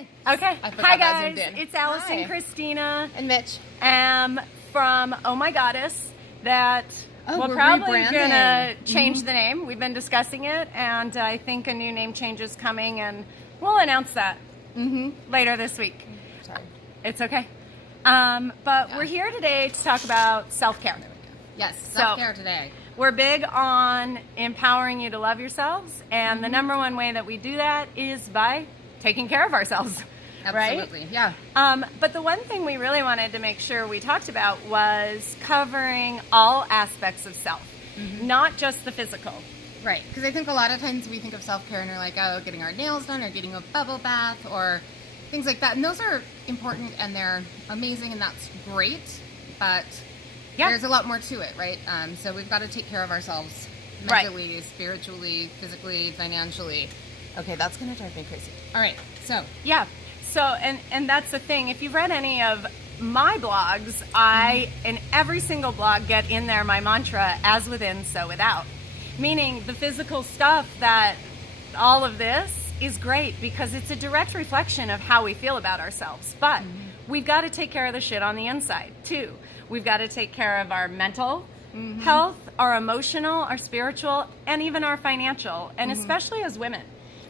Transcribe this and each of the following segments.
Okay. I forgot Hi that guys, zoomed in. it's Allison, Hi. Christina, And Mitch. from Oh My Goddess. That we're we're probably rebranding. gonna change the name. We've been discussing it, and I think a new name change is coming, and we'll announce that later this week. Sorry. It's okay. But we're here today to talk about self-care. Yes, self-care today. We're big on empowering you to love yourselves, and the number one way that we do that is by taking care of ourselves. Absolutely, right? yeah. But the one thing we really wanted to make sure we talked about was covering all aspects of self, not just the physical. Right, because I think a lot of times we think of self-care and we're like, oh, getting our nails done or getting a bubble bath or things like that. And those are important and they're amazing and that's great, but there's a lot more to it, right? So we've got to take care of ourselves mentally, spiritually, physically, financially. Okay, that's going to drive me crazy. All right, so. Yeah. So, and that's the thing. If you've read any of my blogs, I, in every single blog, get in there my mantra, as within, so without. Meaning the physical stuff that all of this is great because it's a direct reflection of how we feel about ourselves. But we've got to take care of the shit on the inside, too. We've got to take care of our mental health, our emotional, our spiritual, and even our financial, and especially as women.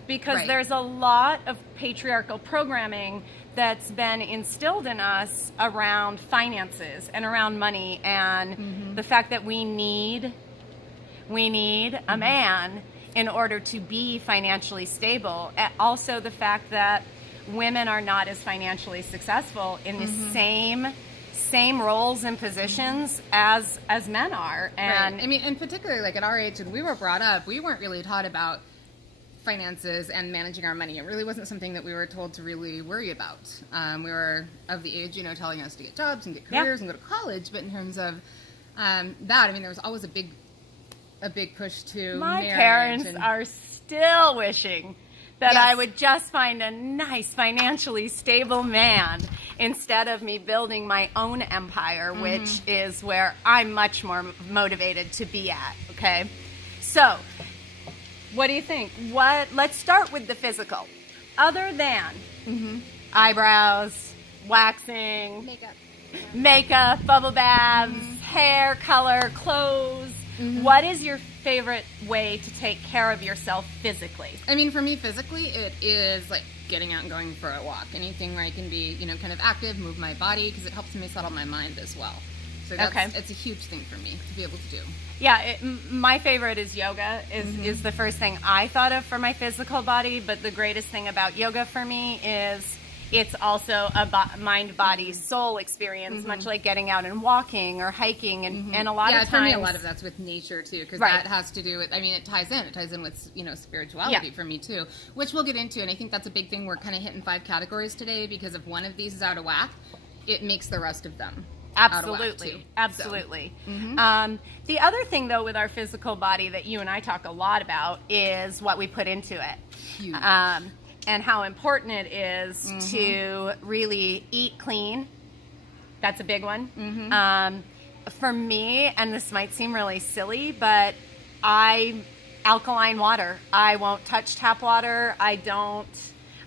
Because there's a lot of patriarchal programming that's been instilled in us around finances and around money and the fact that we need a man in order to be financially stable. And also the fact that women are not as financially successful in the same roles and positions as men are. And I mean, and particularly like at our age, when we were brought up, we weren't really taught about finances and managing our money. It really wasn't something that we were told to really worry about. We were of the age, telling us to get jobs and get careers and go to college. But in terms of that, I mean, there was always a big push to my marriage. parents are still wishing that I would just find a nice financially stable man instead of me building my own empire, which is where I'm much more motivated to be at. Okay, so. What do you think? Let's start with the physical. Other than eyebrows, waxing, makeup, bubble baths, hair color, clothes, what is your favorite way to take care of yourself physically? I mean, for me, physically, it is like getting out and going for a walk. Anything where I can be, kind of active, move my body, because it helps me settle my mind as well. So it's a huge thing for me to be able to do. Yeah, my favorite is yoga, is the first thing I thought of for my physical body, but the greatest thing about yoga for me is it's also a mind, body, soul experience, much like getting out and walking or hiking, and a lot of times... Yeah, for me, a lot of that's with nature, too, because that has to do with, I mean, it ties in with, spirituality for me, too, which we'll get into, and I think that's a big thing. We're kind of hitting 5 categories today, because if one of these is out of whack, it makes the rest of them Absolutely. Absolutely. So. The other thing, though, with our physical body that you and I talk a lot about is what we put into it. Huge. And how important it is to really eat clean. That's a big one. For me, and this might seem really silly, but alkaline water. I won't touch tap water.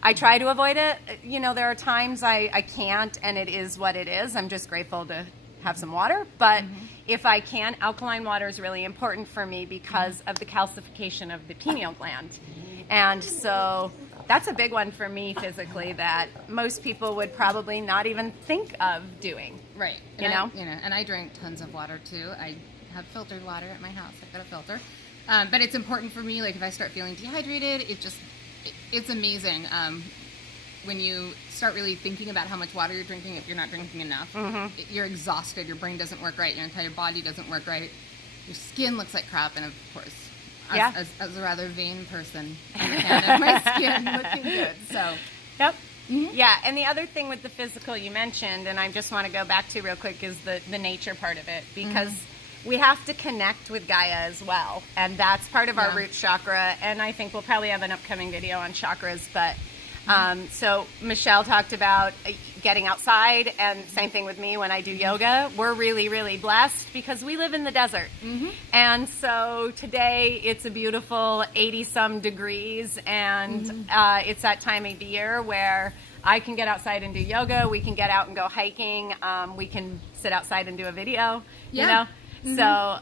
I try to avoid it. There are times I can't, and it is what it is. I'm just grateful to have some water. But if I can, alkaline water is really important for me because of the calcification of the pineal gland. And so that's a big one for me physically that most people would probably not even think of doing. Right. And I drink tons of water, too. I have filtered water at my house. I've got a filter. But it's important for me, like if I start feeling dehydrated, it's amazing when you start really thinking about how much water you're drinking. If you're not drinking enough, you're exhausted, your brain doesn't work right, your entire body doesn't work right, your skin looks like crap, and of course, as a rather vain person, I'm a fan of my skin looking good, so. Yep. Yeah, and the other thing with the physical you mentioned, and I just want to go back to real quick, is the nature part of it, because we have to connect with Gaia as well, and that's part of our root chakra, and I think we'll probably have an upcoming video on chakras, but so Michelle talked about getting outside, and same thing with me when I do yoga. We're really, really blessed because we live in the desert, and so today it's a beautiful 80-some degrees, and it's that time of the year where I can get outside and do yoga. We can get out and go hiking. We can sit outside and do a video, you know? So,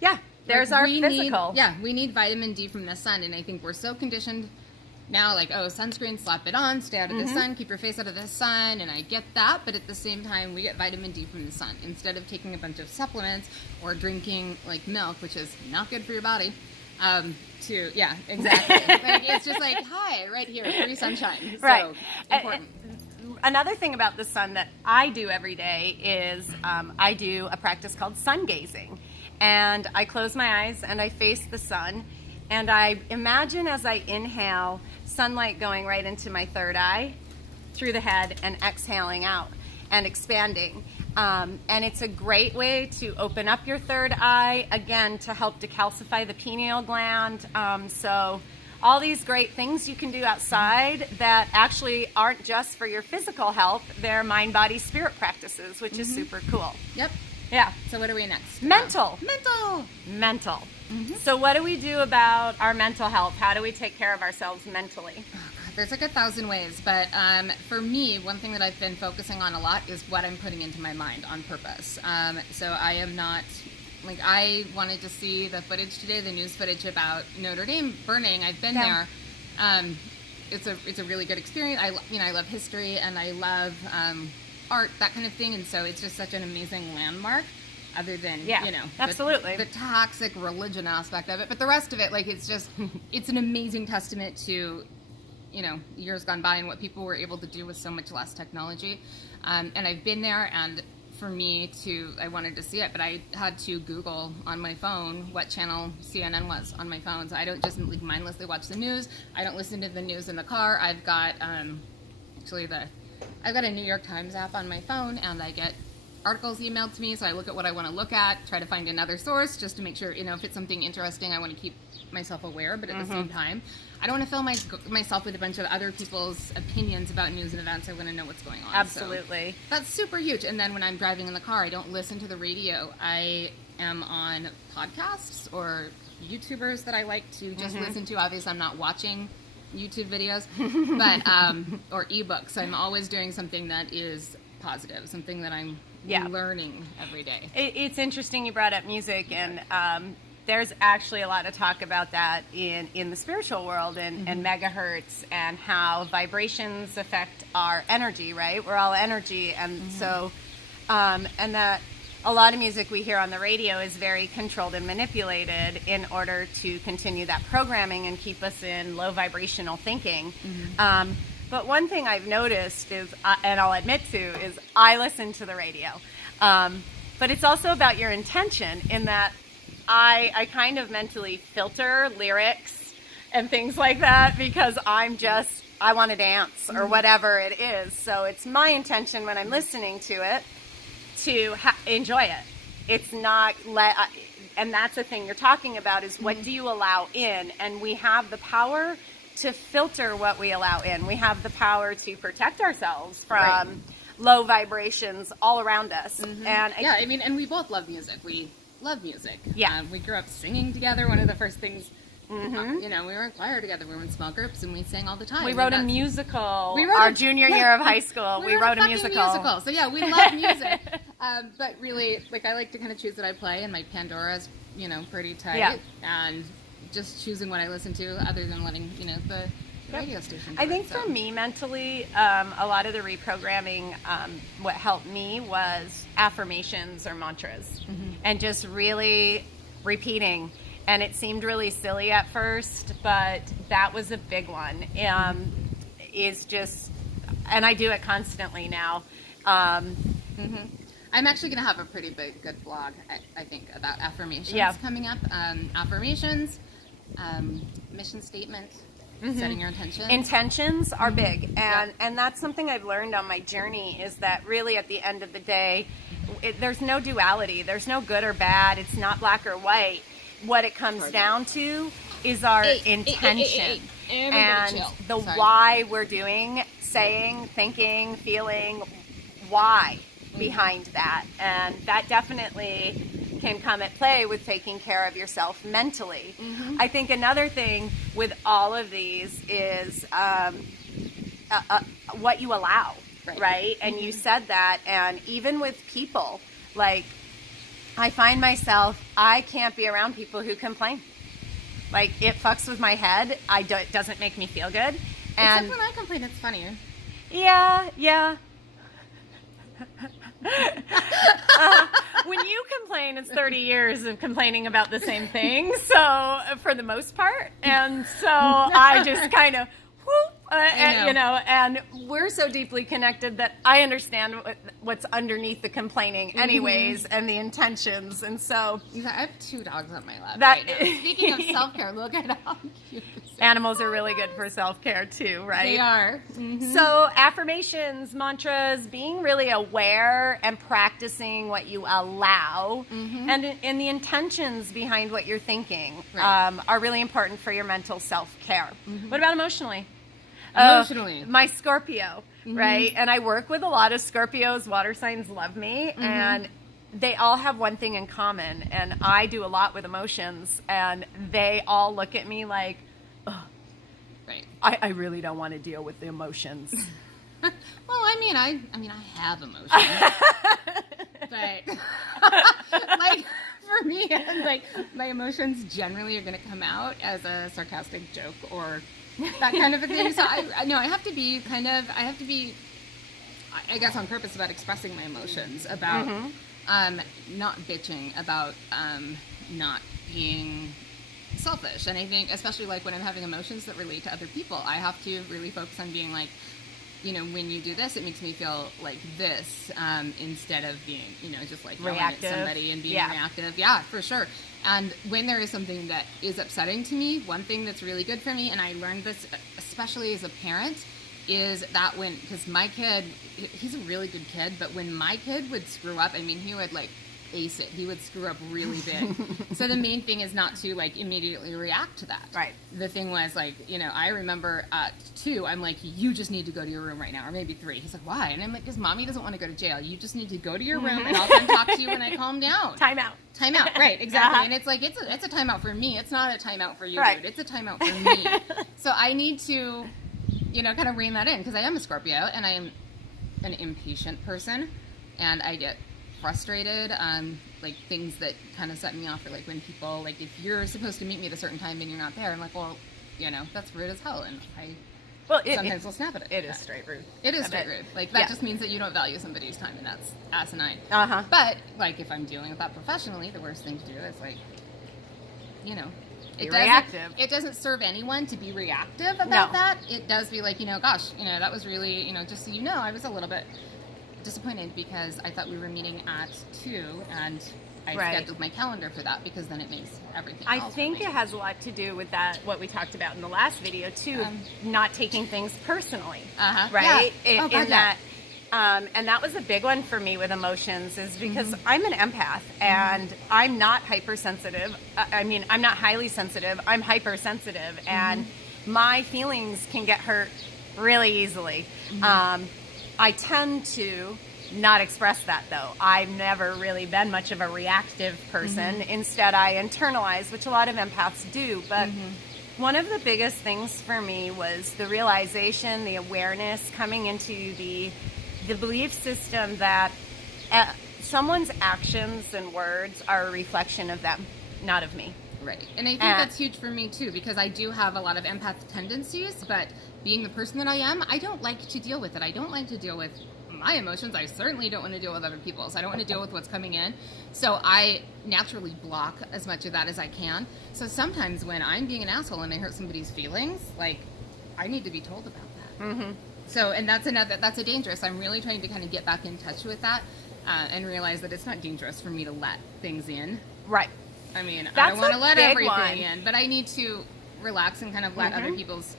yeah, there's our physical. We need vitamin D from the sun. And I think we're so conditioned now, like, oh, sunscreen, slap it on, stay out of the sun, keep your face out of the sun. And I get that. But at the same time, we get vitamin D from the sun instead of taking a bunch of supplements or drinking like milk, which is not good for your body. Exactly. Like, it's just like, hi, right here, free sunshine. So, right. Important. Another thing about the sun that I do every day is I do a practice called sun gazing. And I close my eyes and I face the sun. And I imagine as I inhale, sunlight going right into my third eye, through the head, and exhaling out and expanding. And it's a great way to open up your third eye, again, to help decalcify the pineal gland. So all these great things you can do outside that actually aren't just for your physical health, they're mind, body, spirit practices, which is super cool. Yep. Yeah. So what are we next? Mental. Mental. So what do we do about our mental health? How do we take care of ourselves mentally? Oh, God, there's like 1,000 ways, but for me, one thing that I've been focusing on a lot is what I'm putting into my mind on purpose. So I am not, like, I wanted to see the footage today, the news footage about Notre Dame burning. I've been there. It's a really good experience. I love history and I love art, that kind of thing, and so it's just such an amazing landmark. Other than absolutely the toxic religion aspect of it, but the rest of it, like, it's just it's an amazing testament to years gone by and what people were able to do with so much less technology. And I've been there, and for me I wanted to see it, but I had to Google on my phone what channel CNN was on my phone. So I don't just like mindlessly watch the news. I don't listen to the news in the car. I've got I've got a New York Times app on my phone, and I get articles emailed to me, so I look at what I want to look at, try to find another source just to make sure, if it's something interesting, I want to keep myself aware, but at the same time, I don't want to fill myself with a bunch of other people's opinions about news and events. I want to know what's going on. Absolutely. So that's super huge. And then when I'm driving in the car, I don't listen to the radio. I am on podcasts or YouTubers that I like to just listen to. Obviously, I'm not watching YouTube videos, but or ebooks. I'm always doing something that is positive, something that I'm learning every day. It's interesting you brought up music, and there's actually a lot of talk about that in the spiritual world and megahertz and how vibrations affect our energy, right? We're all energy, and so and that a lot of music we hear on the radio is very controlled and manipulated in order to continue that programming and keep us in low vibrational thinking. But one thing I've noticed is, and I'll admit to, is I listen to the radio. But it's also about your intention, in that I kind of mentally filter lyrics and things like that, because I want to dance or whatever it is. So it's my intention when I'm listening to it to enjoy it. It's not and that's the thing you're talking about, is what do you allow in? And we have the power to filter what we allow in. We have the power to protect ourselves from low vibrations all around us. And and we both love music. We love music. We grew up singing together. One of the first things, we were in choir together. We were in small groups and we sang all the time. We wrote a musical our junior year of high school. We wrote a musical. So we love music. But really, like, I like to kind of choose what I play, and my Pandora's, pretty tight. And just choosing what I listen to, other than letting, the radio station do I think for me, mentally, a lot of the reprogramming, what helped me was affirmations or mantras, and just really repeating. And it seemed really silly at first, but that was a big one. Is just, and I do it constantly now. I'm actually going to have a pretty good blog, I think, about affirmations coming up. Affirmations, mission statement, setting your intentions. Intentions are big, and that's something I've learned on my journey, is that really at the end of the day, there's no duality. There's no good or bad. It's not black or white. What it comes down to is our intention and the why we're doing, saying, thinking, feeling, why behind that. And that definitely can come at play with taking care of yourself mentally. I think another thing with all of these is what you allow, Right. right? And you said that, and even with people, like, I find myself, I can't be around people who complain. Like, it fucks with my head. It doesn't make me feel good. And Except when I complain, it's funny. yeah. When you complain, it's 30 years of complaining about the same thing, so for the most part. And so I just kind of, whoop, and we're so deeply connected that I understand what's underneath the complaining anyways, and the intentions. And so I have 2 dogs on my lap that right now. Speaking of self-care, look at how cute this is. animals are really good for self-care too, right? They are. Mm-hmm. So affirmations, mantras, being really aware and practicing what you allow, and the intentions behind what you're thinking are really important for your mental self-care. What about emotionally? Emotionally. My Scorpio, right? And I work with a lot of Scorpios. Water signs love me, and they all have one thing in common. And I do a lot with emotions, and they all look at me like, Right. I really don't want to deal with the emotions. Well, I have emotions, but like for me, like my emotions generally are going to come out as a sarcastic joke or that kind of a thing. So I have to be I guess on purpose about expressing my emotions, about not bitching, about not being selfish. And I think especially like when I'm having emotions that relate to other people, I have to really focus on being like, when you do this, it makes me feel like this, instead of being, just like yelling at somebody and being reactive. Yeah, for sure. And when there is something that is upsetting to me, one thing that's really good for me, and I learned this especially as a parent, is that because my kid, he's a really good kid, but when my kid would screw up, he would like ace it. He would screw up really big. So the main thing is not to like immediately react to that. Right. The thing was like, I remember at 2, I'm like, you just need to go to your room right now, or maybe 3. He's like, why? And I'm like, because mommy doesn't want to go to jail. You just need to go to your room and I'll come talk to you when I calm down. Time out. Right, exactly. And it's like, it's a timeout for me. It's not a timeout for you, dude. It's a timeout for me. So I need to, kind of rein that in, because I am a Scorpio and I am an impatient person, and I get frustrated, like things that kind of set me off, or like when people, like if you're supposed to meet me at a certain time and you're not there, I'm like, well, that's rude as hell, and I sometimes will snap at it. It is straight rude. It is straight rude. Like that just means that you don't value somebody's time, and that's asinine. But like if I'm dealing with that professionally, the worst thing to do is like, it doesn't serve anyone to be reactive about that. It does be like, gosh, that was really, just so I was a little bit disappointed because I thought we were meeting at 2, and I scheduled my calendar for that, because then it makes everything I think it has a lot to do with that, what we talked about in the last video too, not taking things personally, right? Yeah. And that was a big one for me with emotions, is because I'm an empath, and I'm not hypersensitive. I'm not highly sensitive. I'm hypersensitive, and my feelings can get hurt really easily. I tend to not express that, though. I've never really been much of a reactive person. Instead, I internalize, which a lot of empaths do. But one of the biggest things for me was the realization, the awareness, coming into the belief system that someone's actions and words are a reflection of them, not of me. Right. And I think that's huge for me, too, because I do have a lot of empath tendencies, but being the person that I am, I don't like to deal with it. I don't like to deal with my emotions. I certainly don't want to deal with other people's. I don't want to deal with what's coming in. So I naturally block as much of that as I can. So sometimes when I'm being an asshole and I hurt somebody's feelings, like, I need to be told about that. So, and that's a dangerous. I'm really trying to kind of get back in touch with that, and realize that it's not dangerous for me to let things in. Right. I don't want to let everything in, but I need to relax and kind of let other people's,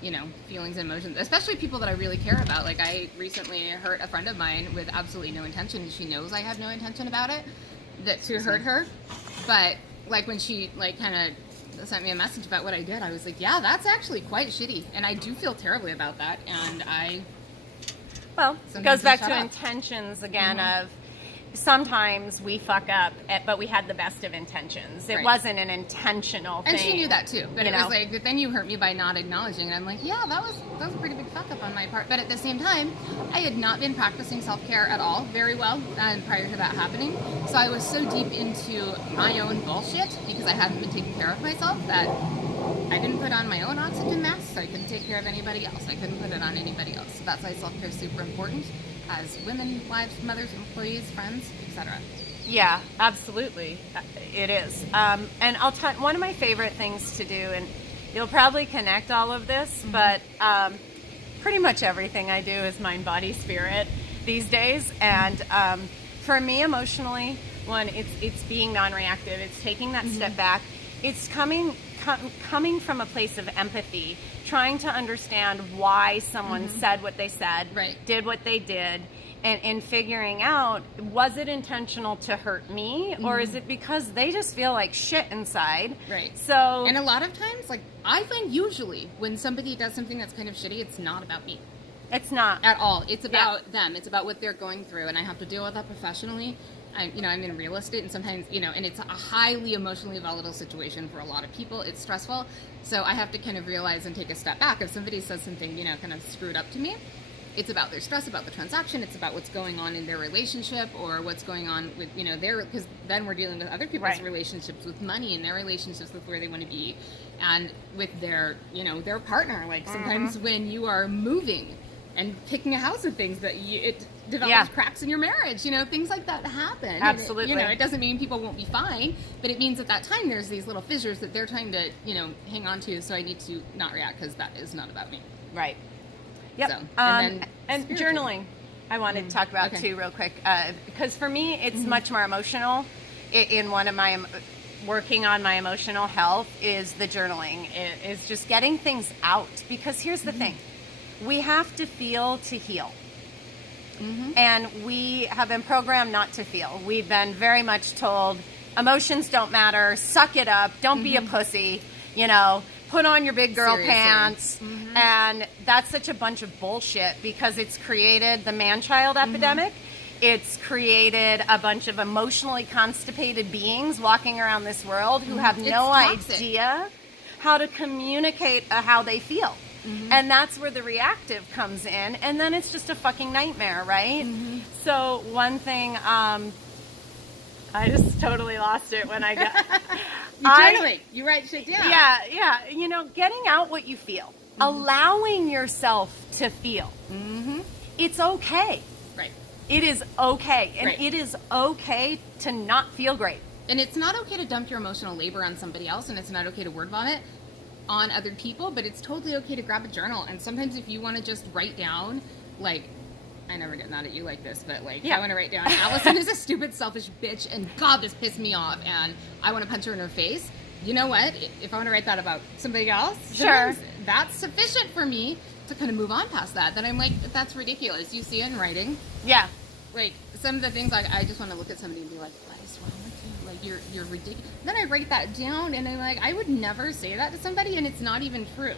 feelings and emotions, especially people that I really care about. Like, I recently hurt a friend of mine with absolutely no intention, and she knows I had no intention about it, to hurt her. But, like, when she, like, kind of sent me a message about what I did, I was like, yeah, that's actually quite shitty. And I do feel terribly about that. And Well, it goes back to intentions again of, sometimes we fuck up, but we had the best of intentions. It Right. wasn't an intentional thing. And she knew that too, but you it was know? like, but then you hurt me by not acknowledging, and I'm like, yeah, that was a pretty big fuck up on my part. But at the same time, I had not been practicing self-care at all very well prior to that happening. So I was so deep into my own bullshit because I hadn't been taking care of myself that I didn't put on my own oxygen mask, so I couldn't take care of anybody else. I couldn't put it on anybody else. So that's why self-care is super important as women, wives, mothers, employees, friends, etc. Yeah, absolutely. It is. And I'll tell one of my favorite things to do, and you'll probably connect all of this, but pretty much everything I do is mind, body, spirit these days. And for me, emotionally, one, it's being non-reactive. It's taking that step back. It's coming from a place of empathy, trying to understand why someone said what they said, Right. did what they did, and figuring out, was it intentional to hurt me, or is it because they just feel like shit inside? Right. So, And a lot of times, like, I find usually when somebody does something that's kind of shitty, it's not about me it's not. at all. It's about them. It's about what they're going through, and I have to deal with that professionally. I'm in real estate, and sometimes, and it's a highly emotionally volatile situation for a lot of people. It's stressful. So I have to kind of realize and take a step back. If somebody says something, kind of screwed up to me, it's about their stress, about the transaction. It's about what's going on in their relationship, or what's going on with, because then we're dealing with other people's Right. relationships with money and their relationships with where they want to be, and with their, their partner. Like sometimes when you are moving and picking a house and things that it develops cracks in your marriage, things like that happen. Absolutely. And it doesn't mean people won't be fine, but it means at that time there's these little fissures that they're trying to, hang on to. So I need to not react because that is not about me. Right. Yep. So, and spiritual. journaling, I wanted to talk about too, real quick, because for me, it's much more emotional. In one of my working on my emotional health is the journaling. Is just getting things out. Because here's the thing, we have to feel to heal. And we have been programmed not to feel. We've been very much told emotions don't matter, suck it up, don't be a pussy, put on your big girl Seriously. pants. And that's such a bunch of bullshit because it's created the man-child epidemic. It's created a bunch of emotionally constipated beings walking around this world who have no toxic. idea how to communicate how they feel. And that's where the reactive comes in, and then it's just a fucking nightmare, right? So one thing, I just totally lost it when I got... You write shit down. Yeah, getting out what you feel. Allowing yourself to feel. It's okay. Right. It is okay. And Right. it is okay to not feel great. And it's not okay to dump your emotional labor on somebody else, and it's not okay to word vomit on other people, but it's totally okay to grab a journal. And sometimes if you want to just write down, like, I never get mad at you like this, but like, I want to write down, Allison is a stupid, selfish bitch, and God, this pissed me off, and I want to punch her in her face. You know what? If I want to write that about somebody else, Sure. that's sufficient for me to kind of move on past that. Then I'm like, that's ridiculous. You see it in writing. Yeah. Like, some of the things, like, I just want to look at somebody and be like, what is wrong with you? Like, you're ridiculous. Then I write that down, and I'm like, I would never say that to somebody, and it's not even true.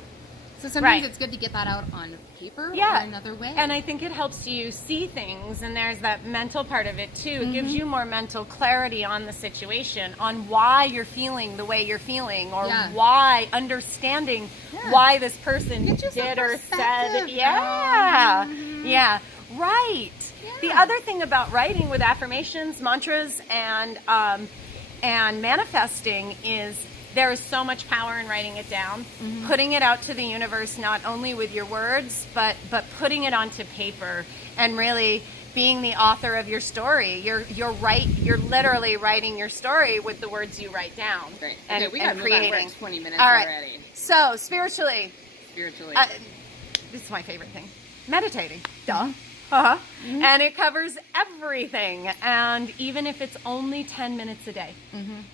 So sometimes it's good to get that out on paper or another way. And I think it helps you see things, and there's that mental part of it too. It gives you more mental clarity on the situation, on why you're feeling the way you're feeling, or why, understanding why this person did or said. Yeah, right. The other thing about writing with affirmations, mantras, and manifesting is there is so much power in writing it down, putting it out to the universe, not only with your words, but putting it onto paper and really being the author of your story. You're literally writing your story with the words you write down. Great. And, Okay, we got and to move on. creating. We're at 20 minutes All right. already. So spiritually, this is my favorite thing. Meditating. Duh. And it covers everything. And even if it's only 10 minutes a day,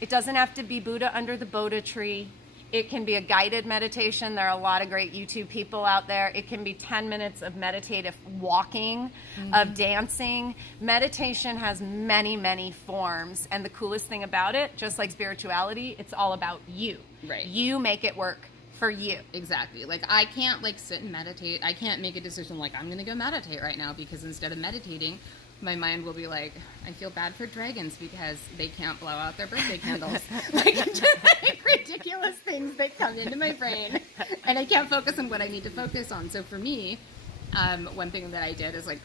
it doesn't have to be Buddha under the Bodhi tree. It can be a guided meditation. There are a lot of great YouTube people out there. It can be 10 minutes of meditative walking, of dancing. Meditation has many, many forms. And the coolest thing about it, just like spirituality, it's all about you. Right. You make it work for you. Exactly. Like, I can't, like, sit and meditate. I can't make a decision like, I'm going to go meditate right now, because instead of meditating, my mind will be like, I feel bad for dragons because they can't blow out their birthday candles. Like, just like ridiculous things that come into my brain, and I can't focus on what I need to focus on. So for me, one thing that I did is like,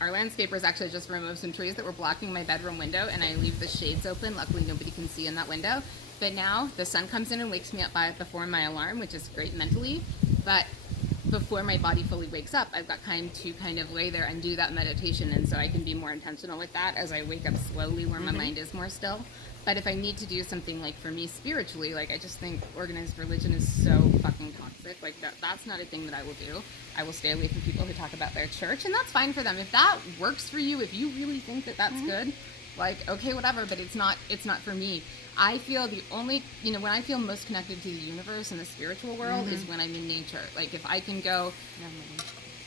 our landscapers actually just removed some trees that were blocking my bedroom window, and I leave the shades open. Luckily, nobody can see in that window. But now the sun comes in and wakes me up before my alarm, which is great mentally. But before my body fully wakes up, I've got time to kind of lay there and do that meditation, and so I can be more intentional with that as I wake up slowly where my mind is more still. But if I need to do something, like for me spiritually, like I just think organized religion is so fucking toxic. Like that's not a thing that I will do. I will stay away from people who talk about their church, and that's fine for them. If that works for you, if you really think that that's good, like, okay, whatever, but it's not for me. I feel the only, when I feel most connected to the universe and the spiritual world is when I'm in nature. Like, if I can go,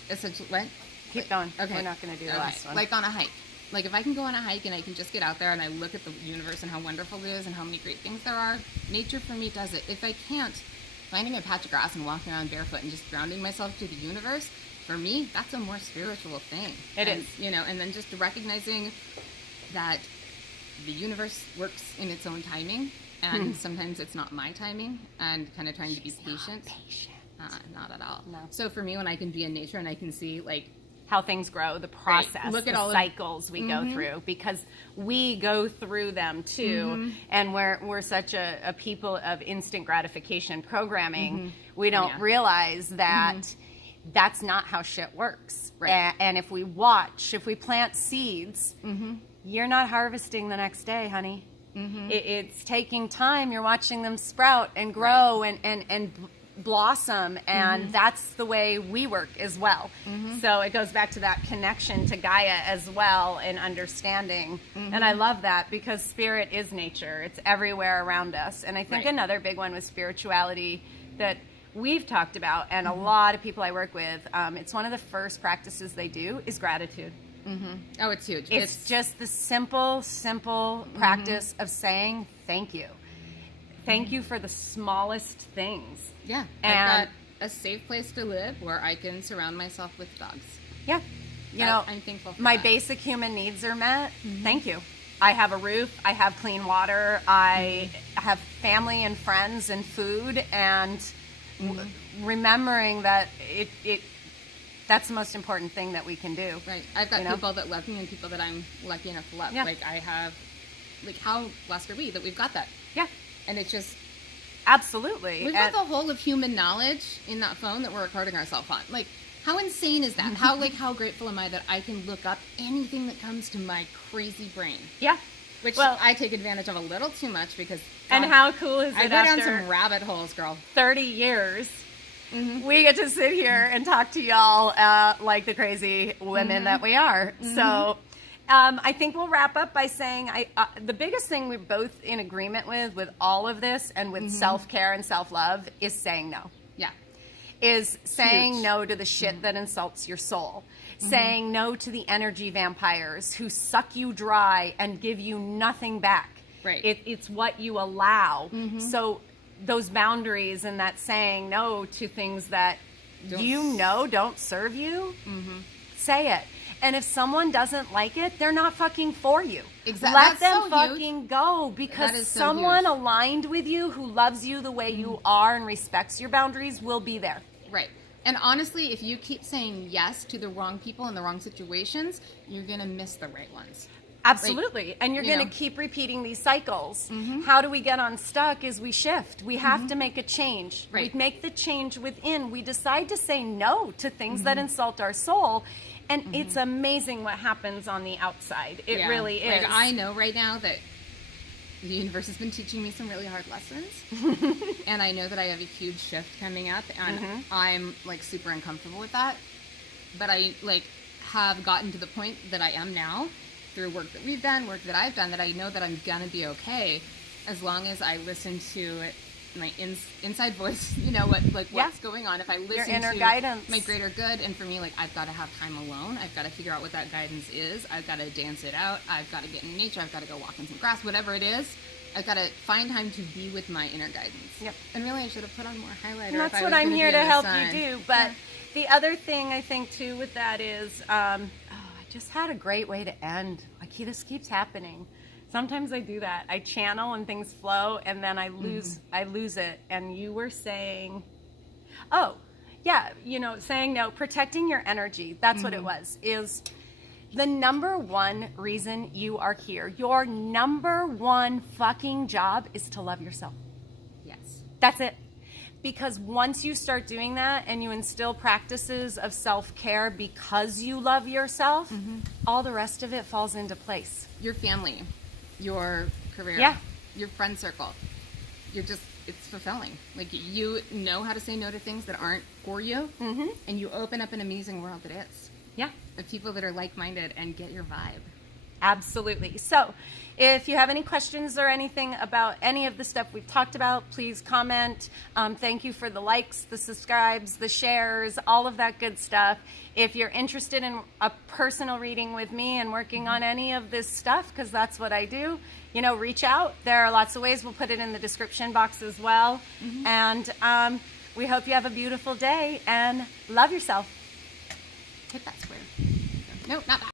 essentially, what? Keep going. Okay. We're not going to do the last one. Like on a hike. Like, if I can go on a hike and I can just get out there and I look at the universe and how wonderful it is and how many great things there are, nature for me does it. If I can't, finding a patch of grass and walking around barefoot and just grounding myself to the universe, for me, that's a more spiritual thing. It is. And then just recognizing that the universe works in its own timing, and sometimes it's not my timing, and kind of trying to be patient. Not at all. No. So for me, when I can be in nature and I can see, like, how things grow, the process, right. Look at the all cycles we go through, because we go through them too, and we're such a people of instant gratification programming. We don't realize that that's not how shit works. Right. And if we plant seeds, you're not harvesting the next day, honey. It's taking time. You're watching them sprout and grow and blossom, and that's the way we work as well. So it goes back to that connection to Gaia as well, and understanding. And I love that, because spirit is nature. It's everywhere around us. And I think another big one with spirituality that we've talked about, and a lot of people I work with, it's one of the first practices they do is gratitude. Oh, it's huge. It's just the simple practice of saying thank you. Thank you for the smallest things. Yeah. And I've got a safe place to live where I can surround myself with dogs. Yeah. I'm thankful for my that. basic human needs are met. Thank you. I have a roof. I have clean water. I have family and friends and food, and remembering that that's the most important thing that we can do. Right. I've got people that love me and people that I'm lucky enough to love. Yeah. Like, I have, like, how blessed are we that we've got that? Yeah. And it's just, Absolutely. we've got the whole of human knowledge in that phone that we're recording ourselves on. Like, how insane is that? How grateful am I that I can look up anything that comes to my crazy brain? Yeah. Which Well, I take advantage of a little too much, because and God, how cool is it I go down after some rabbit holes, girl. 30 years, we get to sit here and talk to y'all like the crazy women that we are. So I think we'll wrap up by saying the biggest thing we're both in agreement with all of this, and with self-care and self-love, is saying no. Yeah. Is saying Huge. no to the shit that insults your soul. Saying no to the energy vampires who suck you dry and give you nothing back. Right. It's what you allow. So those boundaries, and that saying no to things that don't serve you, say it. And if someone doesn't like it, they're not fucking for you. Exactly. Let That's them so fucking huge. go, That because is so someone huge. aligned with you, who loves you the way you are and respects your boundaries, will be there. Right. And honestly, if you keep saying yes to the wrong people in the wrong situations, you're going to miss the right ones. Absolutely. And you're you going to know. keep repeating these cycles. How do we get unstuck is we shift. We have to make a change. Right. We make the change within. We decide to say no to things that insult our soul. And it's amazing what happens on the outside. It Yeah. really is. Like, I know right now that the universe has been teaching me some really hard lessons. And I know that I have a huge shift coming up, and I'm, like, super uncomfortable with that. But I, like, have gotten to the point that I am now, through work that we've done, work that I've done, that I know that I'm gonna be okay, as long as I listen to my inside voice, what's going on. If I listen inner to guidance. my greater good, and for me, like, I've got to have time alone. I've got to figure out what that guidance is. I've got to dance it out. I've got to get in nature. I've got to go walk in some grass, whatever it is. I've got to find time to be with my inner guidance. Yep. And really, I should have put on more highlighter. And if that's I what was I'm gonna here be to in the help sun. you do. But the other thing I think too with that is, I just had a great way to end. Like, this keeps happening. Sometimes I do that. I channel and things flow, and then I lose it. And you were saying, oh, yeah, saying no, protecting your energy. That's what it was, is the number one reason you are here. Your number one fucking job is to love yourself. Yes. That's it. Because once you start doing that and you instill practices of self-care because you love yourself, all the rest of it falls into place. Your family, your career, your friend circle, it's fulfilling. Like, you know how to say no to things that aren't for you, and you open up an amazing world that is. Yeah. Of people that are like-minded and get your vibe. Absolutely. So if you have any questions or anything about any of the stuff we've talked about, please comment. Thank you for the likes, the subscribes, the shares, all of that good stuff. If you're interested in a personal reading with me and working on any of this stuff, because that's what I do, reach out. There are lots of ways. We'll put it in the description box as well. And we hope you have a beautiful day and love yourself. Hit that square. No, not that.